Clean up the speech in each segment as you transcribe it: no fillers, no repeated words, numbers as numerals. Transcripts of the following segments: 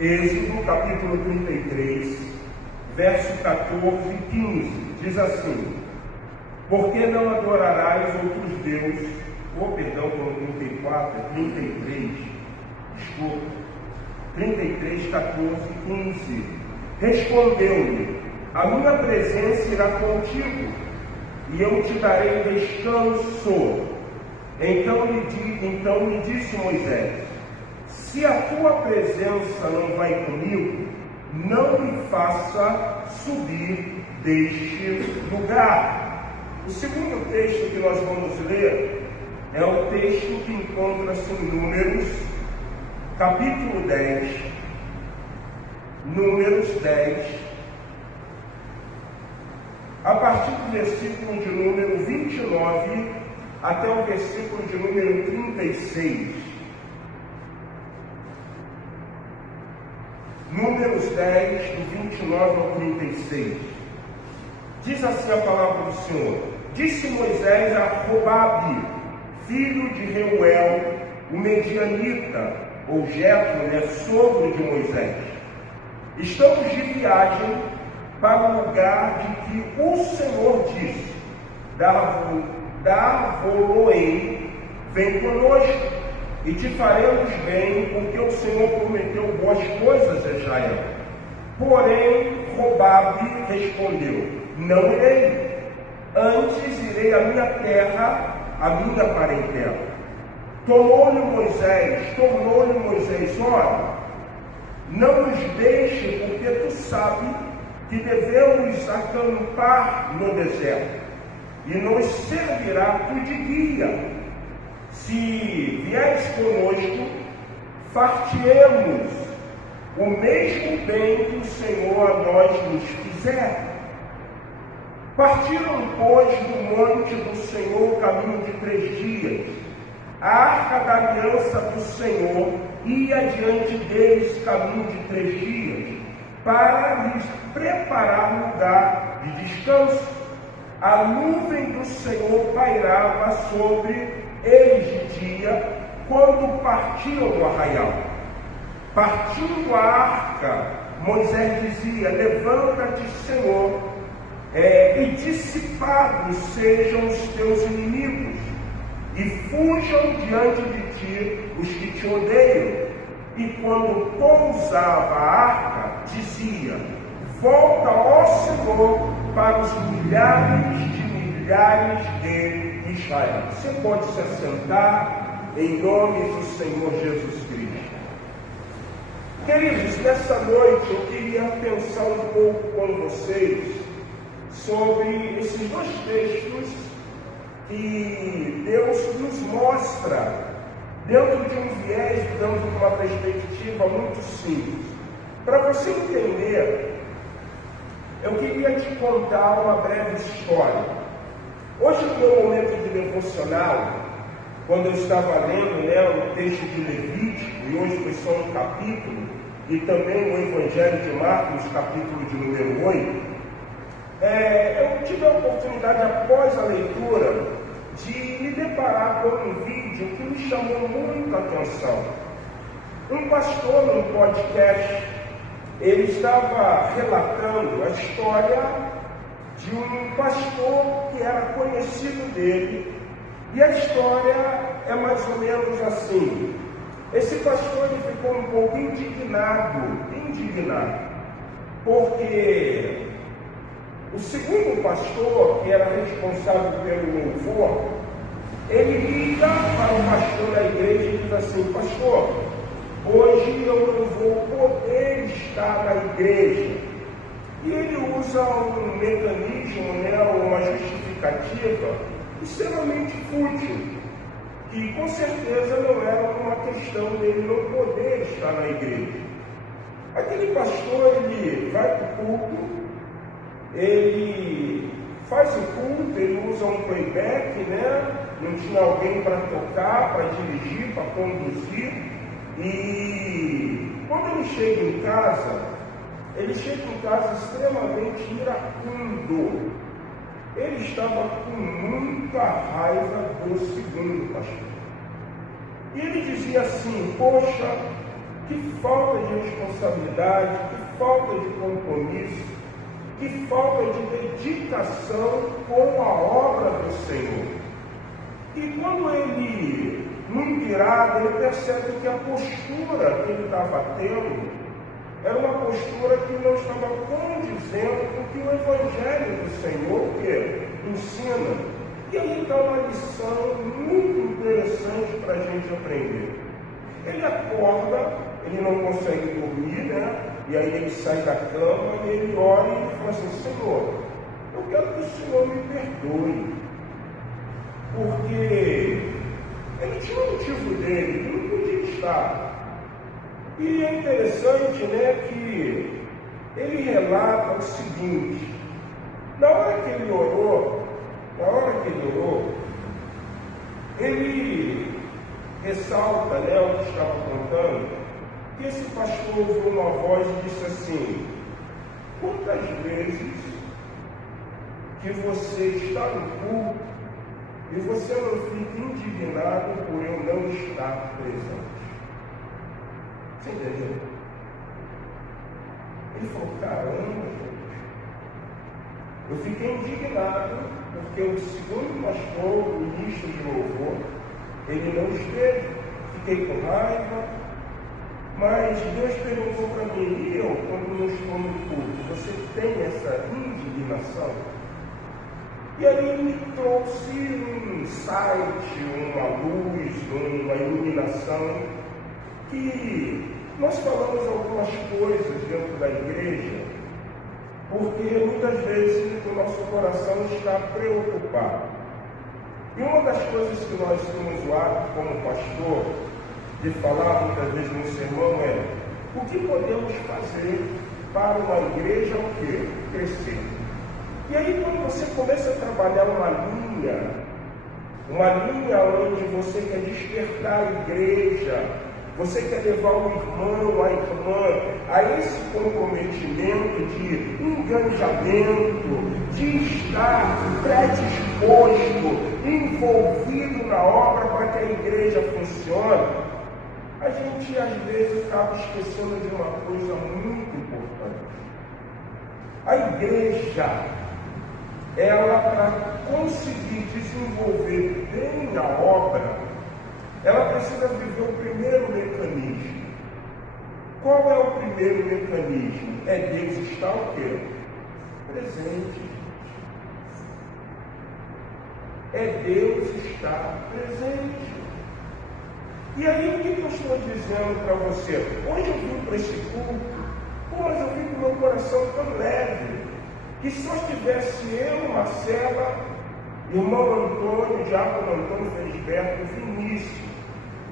Êxodo, capítulo 33, verso 14 e 15, diz assim: porque não adorarás outros deuses, pelo 34, 33, desculpa, 33, 14 e 15. Respondeu-lhe: a minha presença irá contigo, e eu te darei descanso. Então me disse Moisés: se a tua presença não vai comigo, não me faça subir deste lugar. O segundo texto que nós vamos ler é o texto que encontra-se em Números, capítulo 10, Números 10, a partir do versículo de número 29 até o versículo de número 36. Números 10, do 29 ao 36. Diz assim a palavra do Senhor: disse Moisés a Jobabe, filho de Reuel, o medianita, ou Jetro, sogro de Moisés: estamos de viagem para o lugar de que o Senhor disse: dar-vos-ei, vem conosco, e te faremos bem, porque o Senhor prometeu boas coisas a Israel. Porém, Jobabe respondeu: não irei, antes irei à minha terra, à minha parentela. Tornou-lhe Moisés: olha, não nos deixe, porque tu sabes que devemos acampar no deserto, e nos servirá tu de guia. Se vieres conosco, fartiemos o mesmo bem que o Senhor a nós nos fizer. Partiram, pois, do monte do Senhor o caminho de 3 dias. A arca da aliança do Senhor ia diante deles caminho de 3 dias, para lhes preparar lugar de descanso. A nuvem do Senhor pairava sobre eles de dia, quando partiam do arraial. Partindo a arca, Moisés dizia: levanta-te, Senhor, e dissipados sejam os teus inimigos, e fujam diante de ti os que te odeiam. E quando pousava a arca, dizia: volta, ó Senhor, para os milhares de Israel. Você pode se assentar em nome do Senhor Jesus Cristo. Queridos, nessa noite eu queria pensar um pouco com vocês sobre esses 2 textos que Deus nos mostra dentro de um viés, dentro de uma perspectiva muito simples. Para você entender, eu queria te contar uma breve história. Hoje, no meu momento de devocional, quando eu estava lendo o texto de Levítico, e hoje foi só um capítulo, e também o Evangelho de Marcos, capítulo de número 8, eu tive a oportunidade, após a leitura, de me deparar com um vídeo que me chamou muito a atenção. Um pastor, num podcast, ele estava relatando a história de um pastor que era conhecido dele, e a história é mais ou menos assim. Esse pastor ele ficou um pouco indignado, porque o segundo pastor, que era responsável pelo louvor, ele liga para o pastor da igreja e diz assim: pastor, hoje eu não vou poder estar na igreja. E ele usa um mecanismo, uma justificativa extremamente fútil, que com certeza não era uma questão dele não poder estar na igreja. Aquele pastor, ele vai para o culto, ele faz o culto, ele usa um playback, não tinha alguém para tocar, para dirigir, para conduzir, e quando ele chega em casa extremamente iracundo. Ele estava com muita raiva do segundo pastor. E ele dizia assim: poxa, Que falta de responsabilidade, que falta de compromisso, que falta de dedicação com a obra do Senhor. E quando ele, muito irado, ele percebe que a postura que ele estava tendo era uma postura que não estava condizendo com o que o Evangelho do Senhor ensina. E aí dá uma lição muito interessante para a gente aprender. Ele acorda, ele não consegue dormir, né? E aí ele sai da cama e ele ora e ele fala assim: Senhor, eu quero que o Senhor me perdoe. Porque ele tinha um motivo dele, que não podia estar. E é interessante, né, que ele relata o seguinte: na hora que ele orou, ele ressalta, né, o que estava contando, que esse pastor ouviu uma voz e disse assim: quantas vezes que você está no culto e você não fica indignado por eu não estar presente? Você entendeu? Ele falou: caramba, gente, eu fiquei indignado porque o segundo pastor, o ministro de louvor, ele não esteve. Fiquei com raiva, mas Deus perguntou para mim: e eu, quando não estou no culto, você tem essa indignação? E aí ele me trouxe um insight, uma luz, uma iluminação, que nós falamos algumas coisas dentro da igreja, porque muitas vezes o nosso coração está preocupado. E uma das coisas que nós temos o hábito como pastor de falar muitas vezes no sermão é: o que podemos fazer para uma igreja crescer? E aí quando você começa a trabalhar uma linha onde você quer despertar a igreja, você quer levar o irmão, a irmã a esse comprometimento de engajamento, de estar predisposto, envolvido na obra para que a igreja funcione, a gente às vezes acaba esquecendo de uma coisa muito importante. A igreja, ela, para conseguir desenvolver bem a obra, ela precisa viver o primeiro mecanismo. Qual é o primeiro mecanismo? É Deus estar o quê? Presente. É Deus estar presente. E aí, o que eu estou dizendo para você? Hoje eu vim para esse culto, mas eu vim com o meu coração tão leve, que se só tivesse eu, Marcela, irmão Antônio, diácono Antônio Felisberto, Vinícius,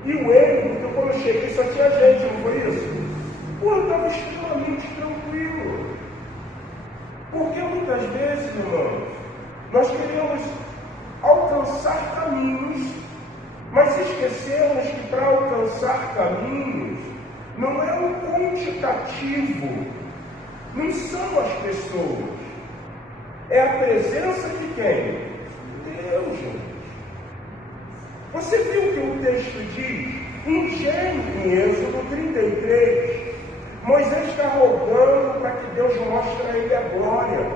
e o Enio, porque quando eu cheguei só tinha gente, não foi isso? Eu estava extremamente tranquilo. Porque muitas vezes, irmãos, nós queremos alcançar caminhos, mas esquecemos que para alcançar caminhos não é um quantitativo, não são as pessoas, é a presença de quem? Deus, gente. Você viu o que o texto diz? Em Êxodo 33, Moisés está rogando para que Deus mostre a ele a glória.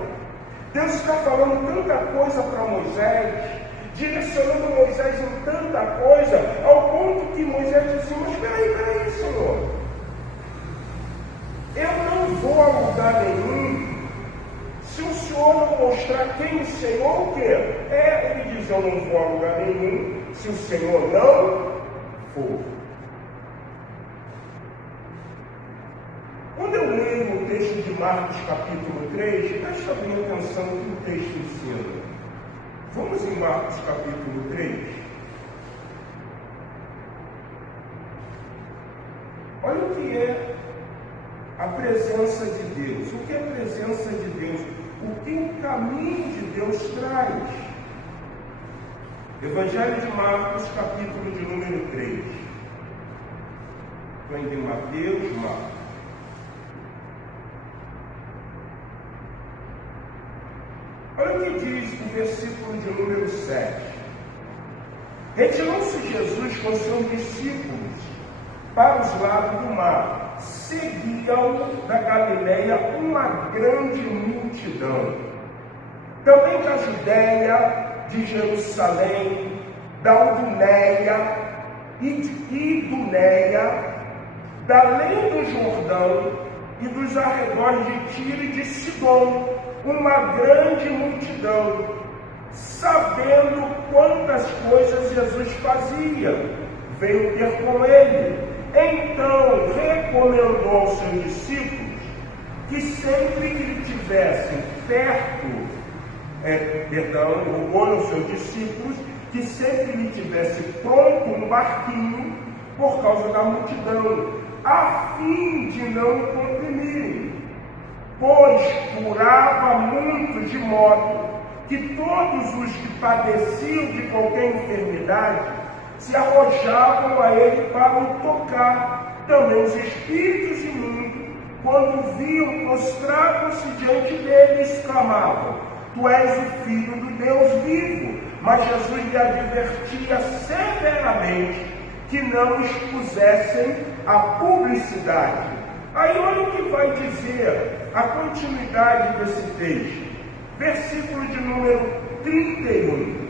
Deus está falando tanta coisa para Moisés, direcionando Moisés em tanta coisa, ao ponto que Moisés disse: mas peraí, Senhor, eu não vou a lugar nenhum se o Senhor não mostrar quem o Senhor o quê? Ele diz: eu não vou a lugar nenhum se o Senhor não for. Quando eu leio o texto de Marcos capítulo 3, presta bem atenção no que o texto ensina. Vamos em Marcos capítulo 3. Olha o que é a presença de Deus. O que é a presença de Deus? O que o caminho de Deus traz? Evangelho de Marcos, capítulo de número 3. Estou indo em Mateus, Marcos. Olha o que diz o versículo de número 7. Retirou-se Jesus com seus discípulos para os lados do mar. Seguiam da Galileia uma grande multidão. Também da Judéia, de Jerusalém, da Idumeia e de Idumeia, da além do Jordão e dos arredores de Tiro e de Sidom, uma grande multidão, sabendo quantas coisas Jesus fazia, veio ter com ele. Então recomendou aos seus discípulos que sempre que lhe tivessem rogou aos seus discípulos que sempre lhe tivesse pronto um barquinho por causa da multidão, a fim de não comprimirem, pois curava muito, de modo que todos os que padeciam de qualquer enfermidade se arrojavam a ele para o tocar. Também os espíritos imundos, quando viam, prostravam-se diante dele e exclamavam: Tu és o Filho do Deus vivo. Mas Jesus lhe advertia severamente que não expusessem a publicidade. Aí olha o que vai dizer a continuidade desse texto. Versículo de número 31.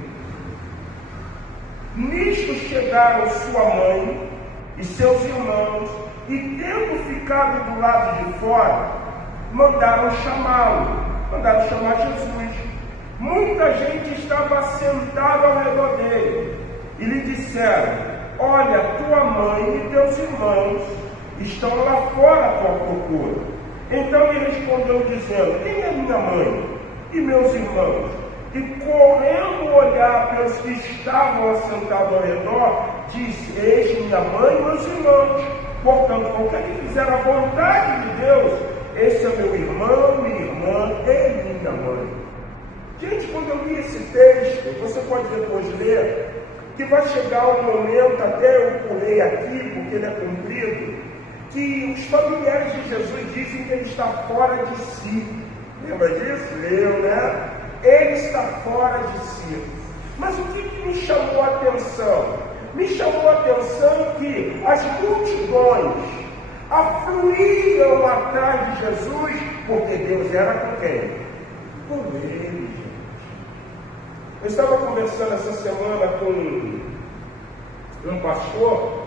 Nisto chegaram sua mãe e seus irmãos, e tendo ficado do lado de fora, mandaram chamar Jesus. Muita gente estava sentada ao redor dele, e lhe disseram: Olha, tua mãe e teus irmãos estão lá fora à tua procura. Então ele respondeu dizendo: Quem é minha mãe e meus irmãos? E correndo olhar para os que estavam assentados ao redor, disse: Eis minha mãe e meus irmãos. Portanto, qualquer que fizer a vontade de Deus, esse é meu irmão, minha irmã e minha mãe. Gente, quando eu li esse texto, você pode depois ler, que vai chegar um momento, até eu pulei aqui, porque ele é comprido, que os familiares de Jesus dizem que ele está fora de si. Lembra disso? né? Ele está fora de si. Mas o que me chamou a atenção? Me chamou a atenção que as multidões afluíam atrás de Jesus, porque Deus era com quem? Com ele, gente. Eu estava conversando essa semana com um pastor,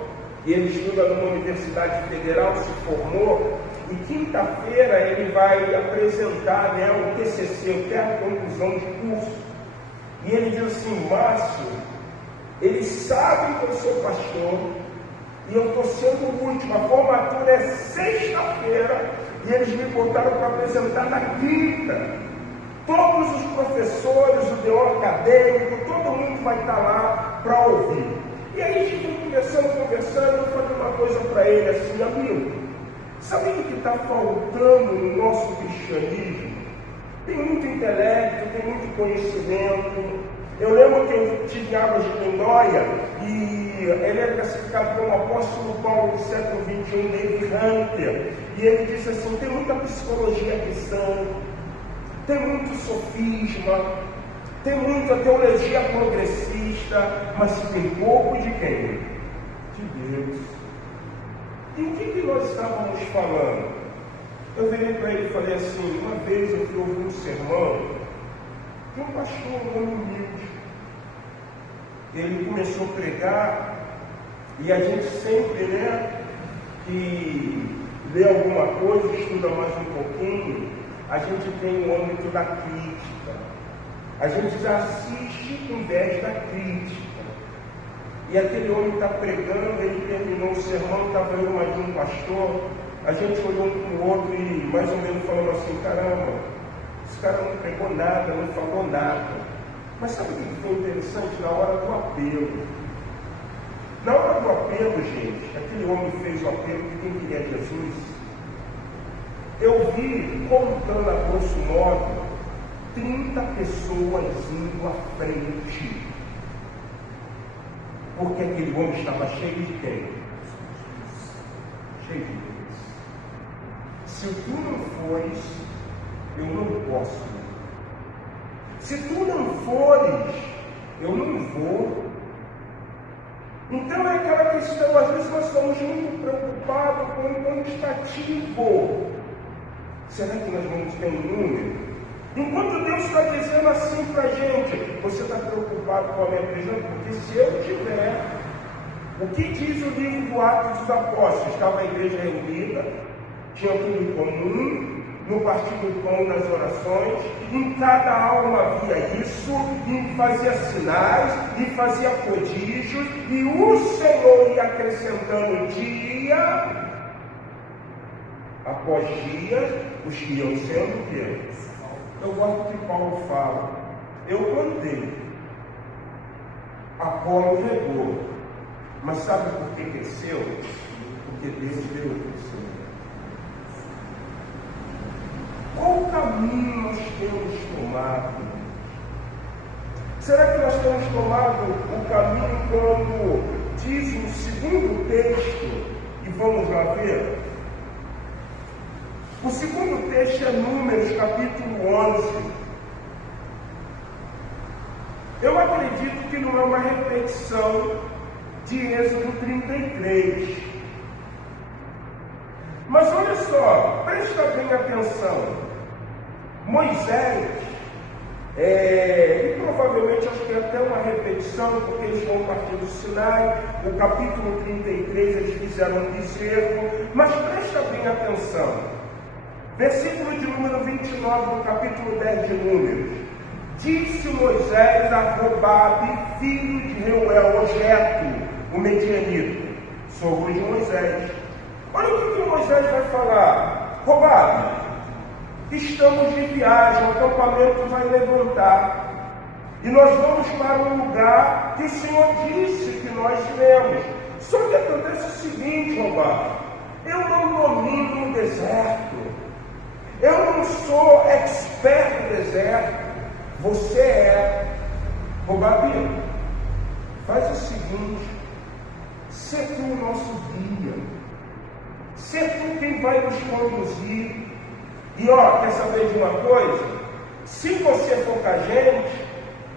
e ele estuda numa universidade federal, se formou, e quinta-feira ele vai apresentar o TCC, o termo de conclusão de curso. E ele diz assim: Márcio, eles sabem que eu sou pastor, e eu estou sendo o último, a formatura é sexta-feira, e eles me botaram para apresentar na quinta. Todos os professores, o DO acadêmico, todo mundo vai estar lá para ouvir. E aí a gente conversando, eu falei uma coisa para ele assim: amigo, sabe o que está faltando no nosso cristianismo? Tem muito intelecto, tem muito conhecimento. Eu lembro que eu tive Águas de Lindóia e ele é classificado como apóstolo Paulo do século XXI, David Hunter. E ele disse assim: tem muita psicologia cristã, tem muito sofisma, tem muita teologia progressista, mas tem pouco de quem? De Deus. E o que nós estávamos falando? Eu virei para ele e falei assim: uma vez eu fui ouvir um sermão de um pastor, um homem humilde. Ele começou a pregar, e a gente sempre, que lê alguma coisa, estuda mais um pouquinho, a gente tem o âmbito da crítica. A gente já assiste em vez da crítica. E aquele homem está pregando, ele terminou o sermão, estava eu mais um pastor, a gente olhou um para o outro e mais ou menos falou assim: caramba, esse cara não pregou nada, não falou nada. Mas sabe o que foi interessante? Na hora do apelo. Na hora do apelo, gente, aquele homem fez o apelo de quem queria Jesus. Eu vi, contando a grosso modo, 30 pessoas indo à frente. Porque aquele homem estava cheio de quem? Cheio de Deus. Se tu não fores, eu não posso. Se tu não fores, eu não vou. Então é aquela questão, às vezes nós estamos muito preocupados com o quantitativo. Será que nós vamos ter um número? Enquanto Deus está dizendo assim para a gente, você está preocupado com a minha prisão? Porque se eu tiver, o que diz o livro do Atos dos Apóstolos? Estava a igreja reunida, tinha tudo em comum, no partir do pão, nas orações, em cada alma havia isso, e fazia sinais, e fazia prodígios, e o Senhor ia acrescentando dia após dia, os que iam sendo o quê? Eu gosto que Paulo fala, eu plantei, Apolo regou, mas sabe por que cresceu? Porque Deus deu o crescimento. Qual caminho nós temos tomado? Será que nós temos tomado o caminho como diz o segundo texto? E vamos lá ver. O segundo texto é Números, capítulo 11. Eu acredito que não é uma repetição de Êxodo 33. Mas olha só, presta bem atenção. Moisés, e provavelmente acho que é até uma repetição, porque eles vão partir do Sinai, o capítulo 33 eles fizeram um bezerro, mas presta bem atenção. Versículo de número 29 do capítulo 10 de Números. Disse Moisés a Robabe, filho de Reuel, o Geto, o medianita, sogro de Moisés. Olha o que Moisés vai falar. Robabe, estamos de viagem, o acampamento vai levantar, e nós vamos para um lugar que o Senhor disse que nós iremos. Só que acontece o seguinte, Robabe, eu não domino o deserto. Eu não sou expert no deserto, você é. Robabe, faz o seguinte, ser tu o nosso guia, ser tu quem vai nos conduzir. E ó, quer saber de uma coisa? Se você for com a gente,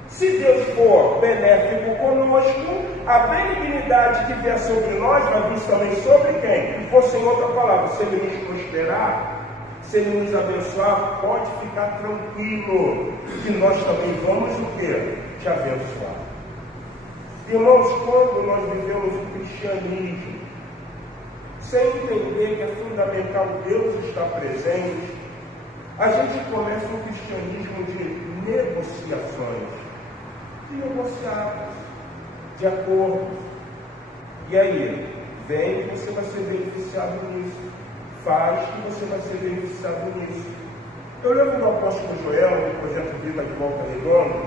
se Deus for benéfico conosco, a benignidade que vier sobre nós vai vir também sobre quem? Você, em outra palavra, se Ele nos prosperar, se Ele nos abençoar, pode ficar tranquilo, que nós também vamos o quê? Te abençoar. Irmãos, quando nós vivemos o cristianismo, sem entender que é fundamental Deus estar presente, a gente começa um cristianismo de negociações, de negociados, de acordo. E aí, vem que você vai ser beneficiado nisso. Faz que você vai ser beneficiado nisso. Eu lembro do apóstolo Joel, no projeto Vida de Volta Redonda,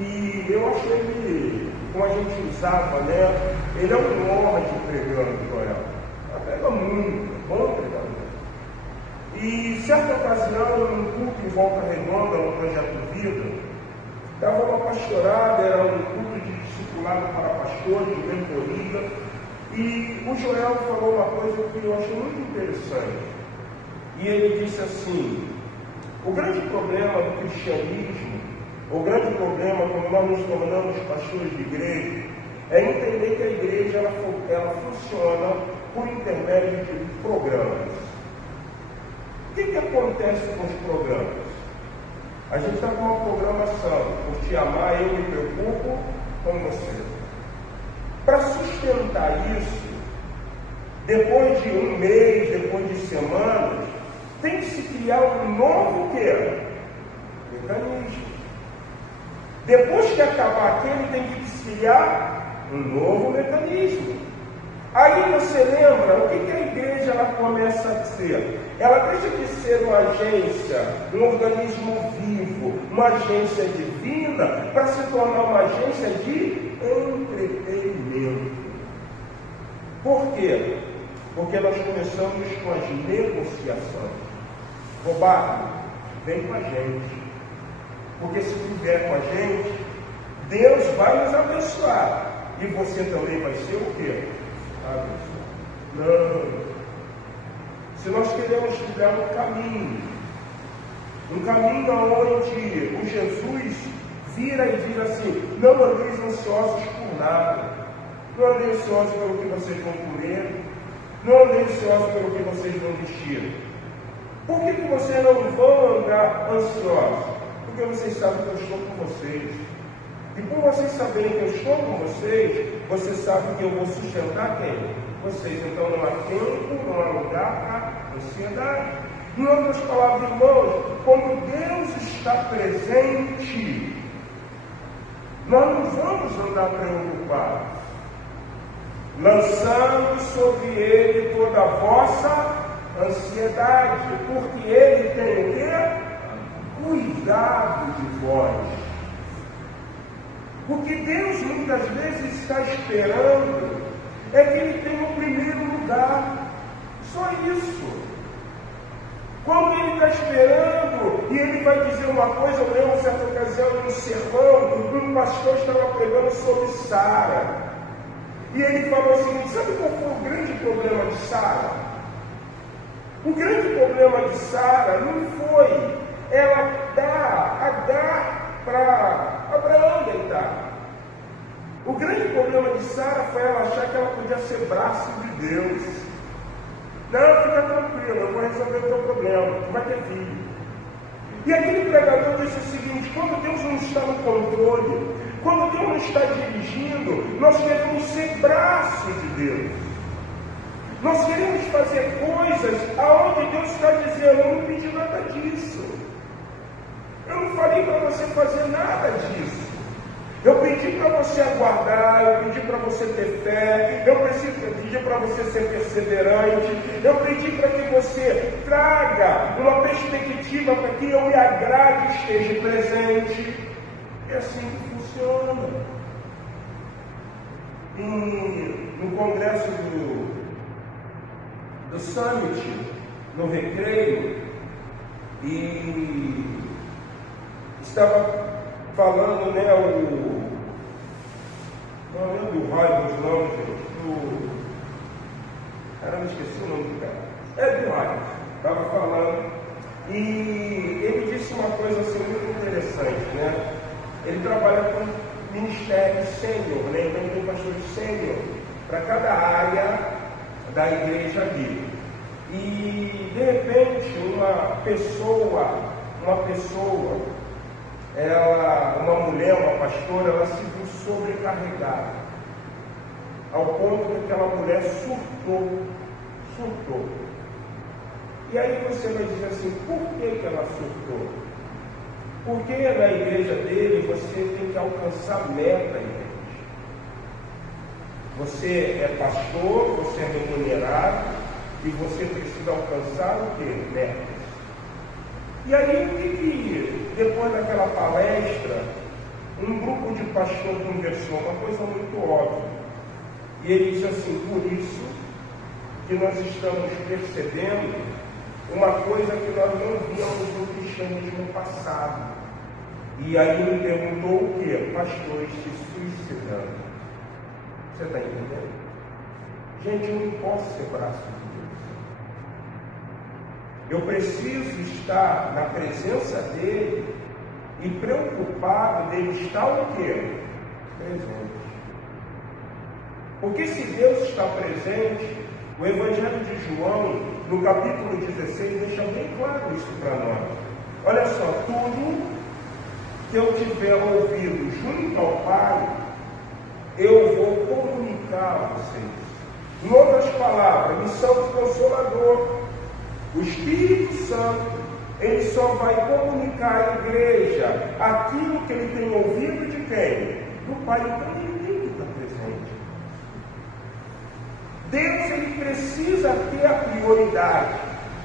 e eu achei ele, como a gente usava, né? Ele é um homem de pregando, Joel. Prega muito, bom pregador. E certa ocasião, num culto em Volta Redonda, no projeto Vida, estava uma pastorada, era um culto de discipulado para pastores, de mentoria. E o Joel falou uma coisa que eu achei muito interessante. E ele disse assim, o grande problema do cristianismo, o grande problema quando nós nos tornamos pastores de igreja, é entender que a igreja ela funciona por intermédio de programas. O que acontece com os programas? A gente está com uma programação, por te amar, eu me preocupo com você. Para sustentar isso, depois de um mês, depois de semanas, tem que se criar um novo mecanismo. Depois que acabar aquele, tem que se criar um novo mecanismo. Aí você lembra o que a igreja ela começa a ser? Ela deixa de ser uma agência, um organismo vivo, uma agência divina, para se tornar uma agência de entretenimento. Por quê? Porque nós começamos com as negociações. Roubado, vem com a gente. Porque se vier com a gente, Deus vai nos abençoar. E você também vai ser o quê? Abençoado. Não. Se nós queremos trilhar um caminho onde o Jesus vira e diz assim, não andeis ansiosos por nada. Não andem ansiosos pelo que vocês vão comer. Não andem ansiosos pelo que vocês vão vestir. Por que vocês não vão andar ansiosos? Porque vocês sabem que eu estou com vocês. E por vocês saberem que eu estou com vocês sabem que eu vou sustentar quem? Vocês. Então não há tempo, não há lugar para ansiedade. Em outras palavras, irmãos, quando Deus está presente, nós não vamos andar preocupados, lançando sobre Ele toda a vossa ansiedade, porque Ele tem o quê? Cuidado de vós. Porque Deus muitas vezes está esperando é que Ele tenha o primeiro lugar. Só isso. Quando Ele está esperando e Ele vai dizer uma coisa, eu lembro certa ocasião em um sermão, um pastor estava pregando sobre Sara. E ele falou o seguinte: sabe qual foi o grande problema de Sara? O grande problema de Sara não foi ela dar Agar para Abraão deitar. O grande problema de Sara foi ela achar que ela podia ser braço de Deus. Não, fica tranquilo, eu vou resolver o teu problema, tu vai ter filho. E aquele pregador disse o seguinte: quando Deus não está no controle, quando Deus não está dirigindo, nós queremos ser braço de Deus. Nós queremos fazer coisas aonde Deus está dizendo: eu não pedi nada disso. Eu não falei para você fazer nada disso. Eu pedi para você aguardar, eu pedi para você ter fé, eu pedi para você ser perseverante, eu pedi para que você traga uma perspectiva para que eu me agrade e esteja presente. É assim que funciona. No congresso do Summit, no Recreio, e estava falando, né, não lembro do Raio dos nomes, caramba, esqueci o nome do cara. É do Raio, estava falando, e ele disse uma coisa assim muito interessante, né? Ele trabalha com ministério sênior, né? Então tem pastores sênior para cada área da igreja ali. E de repente uma pessoa, uma mulher, uma pastora, ela se viu sobrecarregada, ao ponto que aquela mulher surtou. E aí você vai dizer assim: por que ela surtou? Porque na igreja dele você tem que alcançar meta, igreja. Você é pastor, você é remunerado e você precisa alcançar o quê? Metas. E aí, o que depois daquela palestra, um grupo de pastor conversou, uma coisa muito óbvia. E ele disse assim: por isso que nós estamos percebendo uma coisa que nós não víamos no cristianismo passado. E aí me perguntou o quê? Pastores se suicidando. Você está entendendo? Gente, eu não posso ser braço de Deus. Eu preciso estar na presença dele e preocupado dele estar o quê? Presente. Porque se Deus está presente, o Evangelho de João, no capítulo 16, deixa bem claro isso para nós. Olha só: tudo que eu tiver ouvido junto ao Pai, eu vou comunicar a vocês. Em outras palavras, missão do Consolador. O Espírito Santo, ele só vai comunicar à igreja aquilo que ele tem ouvido de quem? Do Pai. Então ele tem que estar presente. Deus, ele precisa ter a prioridade.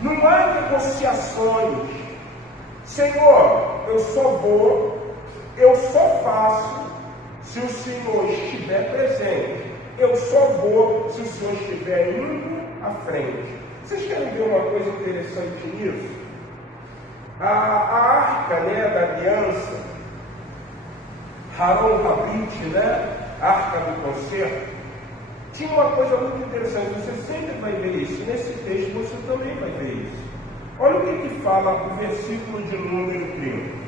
Não há negociações. Senhor, eu só faço se o Senhor estiver presente. Eu só vou se o Senhor estiver indo à frente. Vocês querem ver uma coisa interessante nisso? A arca, né, da aliança, Haron Habit, né, arca do concerto, tinha uma coisa muito interessante. Você sempre vai ver isso. Nesse texto você também vai ver isso. Olha o que fala o versículo de número 30.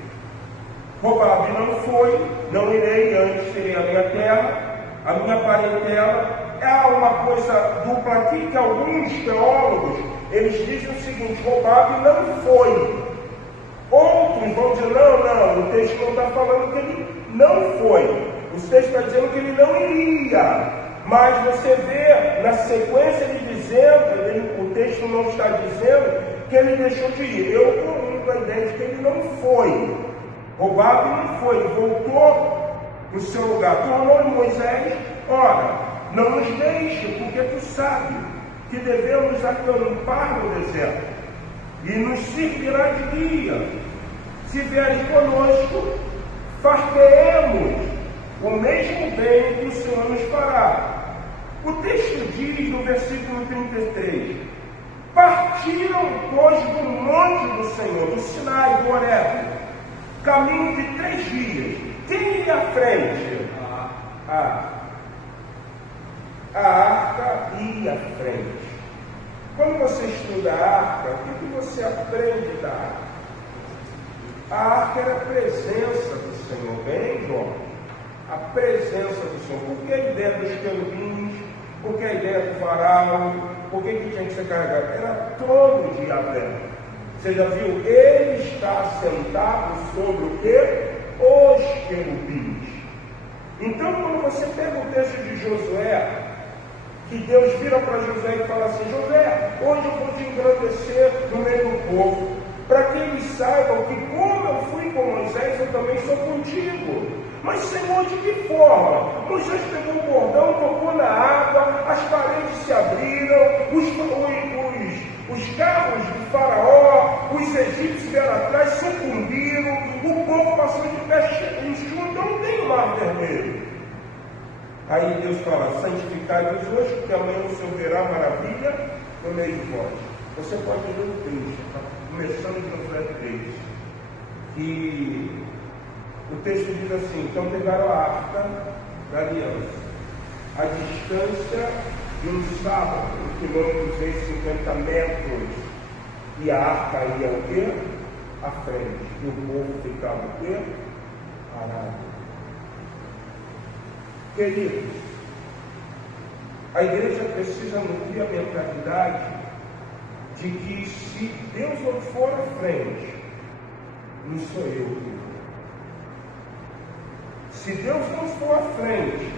Robabe não foi, não irei, antes terei a minha terra, a minha parentela. É uma coisa dupla aqui, que alguns teólogos, eles dizem o seguinte: Robabe não foi. Outros vão dizer, não, o texto não está falando que ele não foi. O texto está dizendo que ele não iria. Mas você vê na sequência ele dizendo, o texto não está dizendo que ele deixou de ir. Eu comungo a ideia de que ele não foi. Robabe não foi, ele voltou para o seu lugar. Tornou Moisés, ora, não nos deixe, porque tu sabe que devemos acampar no deserto, e nos servirá de guia. Se vieres conosco, fartemos o mesmo bem que o Senhor nos fará. O texto diz no versículo 33: partiram, pois, do monte do Senhor, do Sinai, do Horebe, caminho de 3 dias. Quem ia à frente? A arca ia à frente. Quando você estuda a arca, o que você aprende da arca? A arca era a presença do Senhor, bem, João? A presença do Senhor. Por que a ideia dos querubins? Por que a ideia do varal? Por que tinha que ser carregado? Era todo dia aberto. Você já viu? Ele está sentado sobre o quê? Os querubins. Então, quando você pega o texto de Josué, que Deus vira para Josué e fala assim: Josué, hoje eu vou te engrandecer no meio do povo, para que eles saibam que como eu fui com Moisés, eu também sou contigo. Mas, Senhor, de que forma? Moisés pegou um cordão, tocou na água, as paredes se abriram, os carros de Faraó, os egípcios vieram atrás, sucumbiram, o povo passou de pé enxuto, não tem mar vermelho. Aí Deus fala: santificai-vos hoje, porque amanhã o Senhor verá maravilha no meio de vós. Você pode ler o texto, está começando de Josué 3, que o texto diz assim: então pegaram a arca da aliança, a distância de um sábado, 1,250 km, e a arca ia o quê? À frente, e o povo ficava o quê? Parado. Queridos, a igreja precisa nutrir a mentalidade de que se Deus não for à frente, não sou eu que vou. Se Deus não for à frente,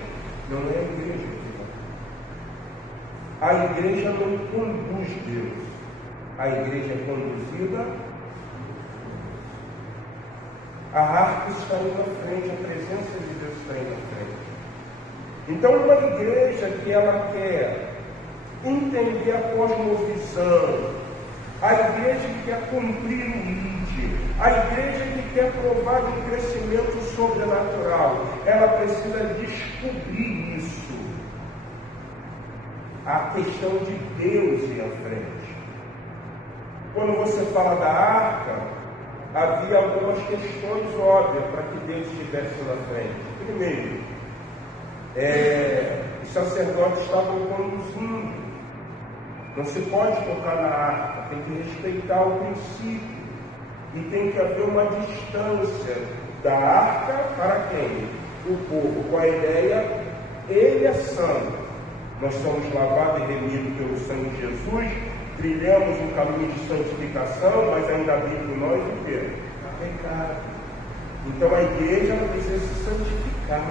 não é a igreja que vai. A igreja não conduz Deus, a igreja é conduzida. A arca está indo à frente, a presença de Deus está indo à frente. Então, uma igreja que ela quer entender a cosmovisão, a igreja que quer cumprir o ID, a igreja que quer provar um crescimento sobrenatural, ela precisa descobrir isso. A questão de Deus ir à frente. Quando você fala da arca, havia algumas questões óbvias para que Deus estivesse na frente. Primeiro, os sacerdotes estavam conduzindo. Não se pode tocar na arca, tem que respeitar o princípio. E tem que haver uma distância da arca para quem? O povo. Com a ideia, ele é santo. Nós somos lavados e remidos pelo sangue de Jesus, trilhamos um caminho de santificação, mas ainda vive em nós o quê? A pecado. Então a igreja precisa se santificar.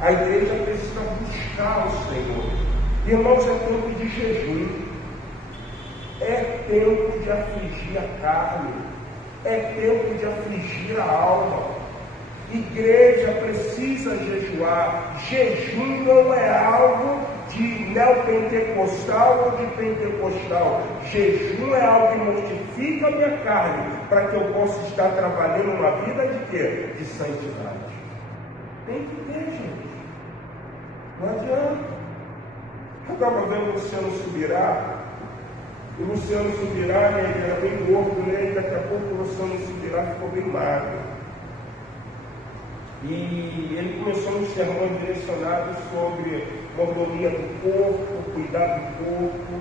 A igreja precisa buscar o Senhor. Irmãos, é tempo de jejum. É tempo de afligir a carne. É tempo de afligir a alma. Igreja precisa jejuar. Jejum não é algo de neopentecostal ou de pentecostal. Jejum é algo que mortifica a minha carne, para que eu possa estar trabalhando uma vida de quê? De santidade. Tem que ter, gente. Não adianta. Eu estava vendo o Luciano Subirá. O Luciano Subirá, ele era bem gordo, né? E daqui a pouco o Luciano Subirá ficou bem magro. E ele começou uns sermões direcionados sobre mordomia do corpo, cuidar do corpo,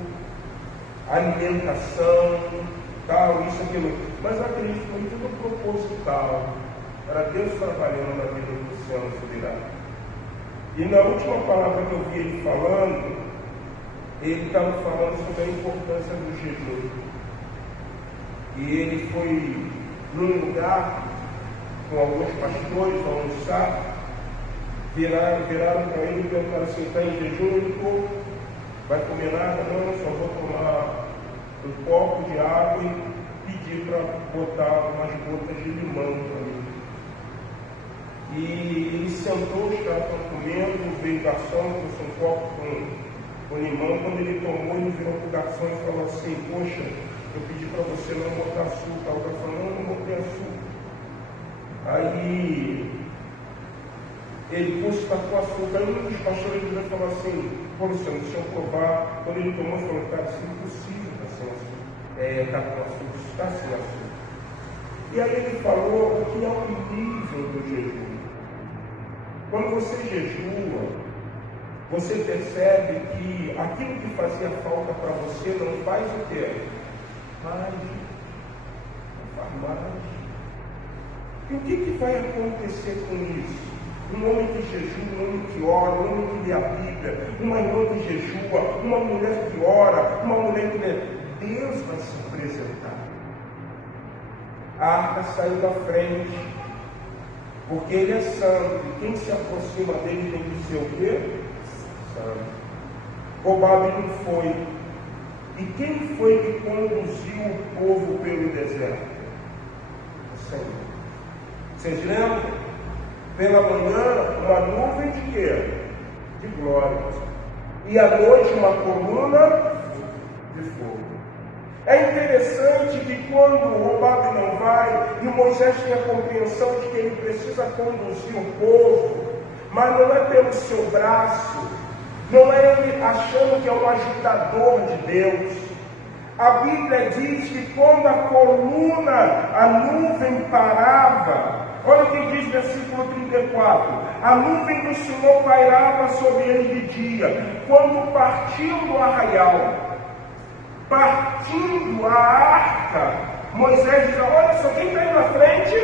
alimentação, tal, isso, aquilo. Mas acredito que foi tudo proposital. Era Deus trabalhando na vida do Luciano Subirá. E na última palavra que eu vi ele falando, ele estava falando sobre a importância do jejum. E ele foi num lugar com alguns pastores almoçar, viraram para ele e perguntaram assim: está em jejum? Ele falou: vai comer nada? Não, só vou tomar um copo de água e pedir para botar umas gotas de limão para mim. E ele sentou, os caras estão comendo, veio o garçom, trouxe um copo com limão. Quando ele tomou, ele virou para o garçom e falou assim: poxa, eu pedi para você não botar açúcar. O garçom: não botei açúcar. Aí ele pôs com açúcar. Aí um dos pastores dele falou assim: pô, Luciano, deixa eu provar. Quando ele tomou, falou: cara, isso é impossível, tá sem açúcar. Tá com açúcar, isso está sem açúcar. E aí ele falou o que é o nível do jejum. Quando você jejua, você percebe que aquilo que fazia falta para você não faz o quê? Mais. Não faz mais. E o que vai acontecer com isso? Um homem que jejua, um homem que ora, um homem que lê a Bíblia, uma irmã que jejua, uma mulher que ora, uma mulher que lê, Deus vai se apresentar. A arca saiu da frente, porque ele é santo, e quem se aproxima dele tem que ser o quê? Santo. Jobabe não foi. E quem foi que conduziu o povo pelo deserto? O Senhor. Vocês lembram? Pela manhã, uma nuvem de quê? De glória. E à noite, uma coluna de fogo. É interessante que quando o Jobabe não vai, e Moisés tem a compreensão de que ele precisa conduzir o povo, mas não é pelo seu braço, não é ele achando que é um agitador de Deus. A Bíblia diz que quando a coluna, a nuvem parava, olha o que diz versículo 34, a nuvem do Senhor pairava sobre ele de dia, quando partiu do arraial, partindo a arca, Moisés diz: olha só, quem está aí na frente?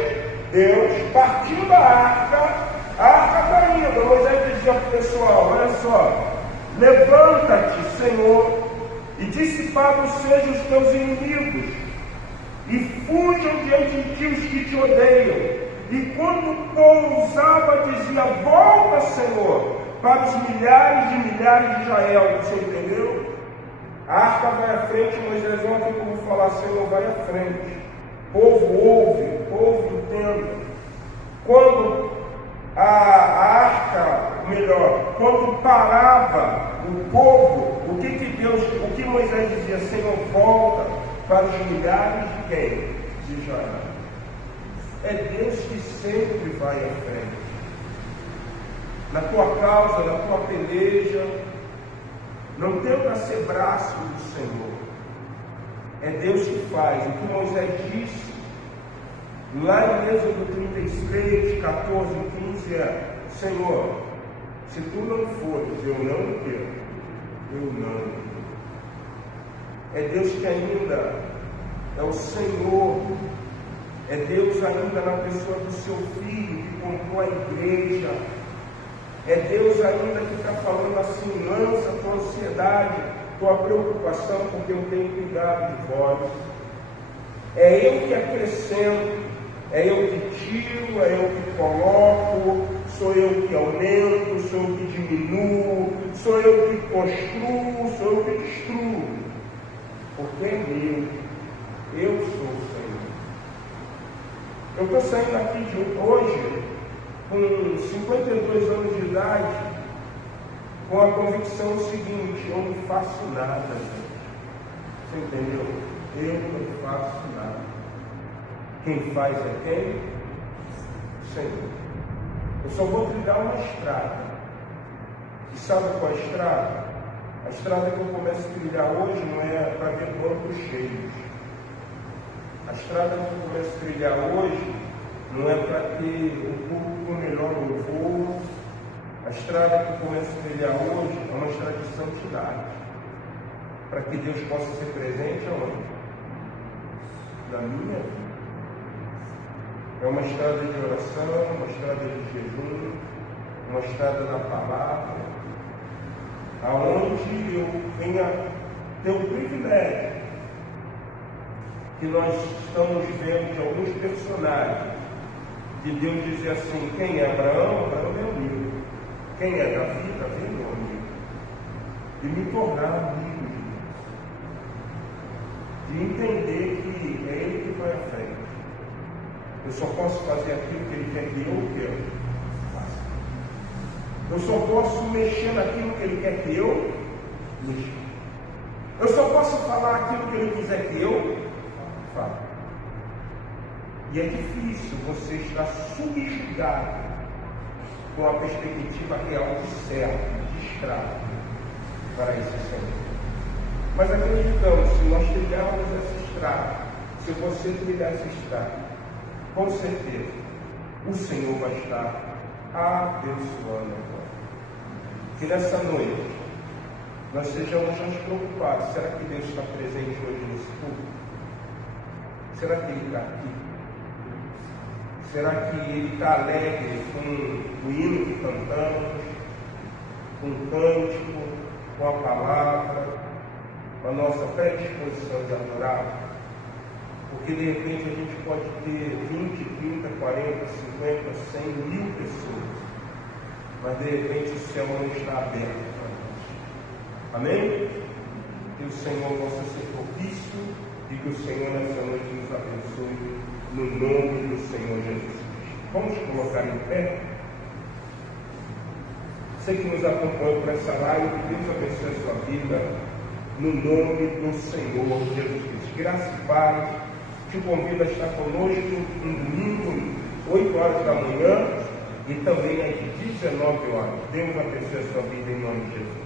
Deus. Partindo a arca está indo. Moisés dizia para o pessoal: olha só, levanta-te, Senhor, e dissipados sejam os teus inimigos, e fujam diante de ti os que te odeiam. E quando pousava, dizia: volta, Senhor, para os milhares de Israel. Você entendeu? A arca vai à frente, Moisés: olha o que eu vou falar, Senhor, vai à frente. Povo ouve, povo entenda. Quando a arca, melhor, quando parava o povo, o que Moisés dizia? Senhor, volta para os milhares de quem? De Israel. É Deus que sempre vai à frente. Na tua causa, na tua peleja, não tenta ser braço do Senhor. É Deus que faz. O que Moisés disse lá em Êxodo 33, 14 e 15 é: Senhor, se tu não fores, eu não quero. Eu não. É Deus que ainda é o Senhor. É Deus ainda na pessoa do seu Filho que comprou a igreja. É Deus ainda que está falando assim: lança a tua ansiedade, tua preocupação, porque eu tenho cuidado de vós. É eu que acrescento, é eu que tiro, é eu que coloco, sou eu que aumento, sou eu que diminuo, sou eu que construo, sou eu que destruo. Porque é meu, eu sou o Senhor. Eu estou saindo aqui de hoje com 52 anos de idade, com a convicção seguinte: eu não faço nada, gente. Você entendeu? Eu não faço nada. Quem faz é quem? O Senhor. Eu só vou trilhar uma estrada. E sabe qual é a estrada? A estrada que eu começo a trilhar hoje não é para ver bancos cheios. A estrada que eu começo a trilhar hoje não é para ter um culto com melhor louvor. A estrada que eu começo a trilhar hoje é uma estrada de santidade, para que Deus possa ser presente aonde? Na minha vida. É uma estrada de oração, uma estrada de jejum, mostrada na palavra, aonde eu venha ter o privilégio que nós estamos vendo de alguns personagens de Deus dizer assim: quem é Abraão? Abraão é meu amigo. Quem é Davi? Davi é meu amigo. E me tornar amigo de entender que é Ele que vai à frente. Eu só posso fazer aquilo que Ele quer que eu faça. Eu só posso mexer naquilo que Ele quer que eu mexa. Eu só posso falar aquilo que Ele quiser que eu fale. E é difícil você estar subjugado com a perspectiva real de servo, de escravo, para esse Senhor. Mas acreditamos, se nós trilharmos essa estrada, se você trilhar essa estrada, com certeza, o Senhor vai estar abençoando agora. Que nessa noite, nós sejamos mais preocupados. Será que Deus está presente hoje nesse culto? Será que Ele está aqui? Será que Ele está alegre com o hino que cantamos, com o cântico, com a palavra, com a nossa predisposição de adorar? Porque de repente a gente pode ter 20, 30, 40, 50, 100 mil pessoas, mas de repente o céu não está aberto para nós. Amém? Que o Senhor possa ser propício e que o Senhor nessa noite nos abençoe, no nome do Senhor Jesus Cristo. Vamos colocar em pé? Você que nos acompanha por essa live, que Deus abençoe a sua vida, no nome do Senhor Jesus Cristo. Graça e paz. Te convido a estar conosco no domingo, 8 horas da manhã e também às 19 horas. Deus abençoe a sua vida em nome de Jesus.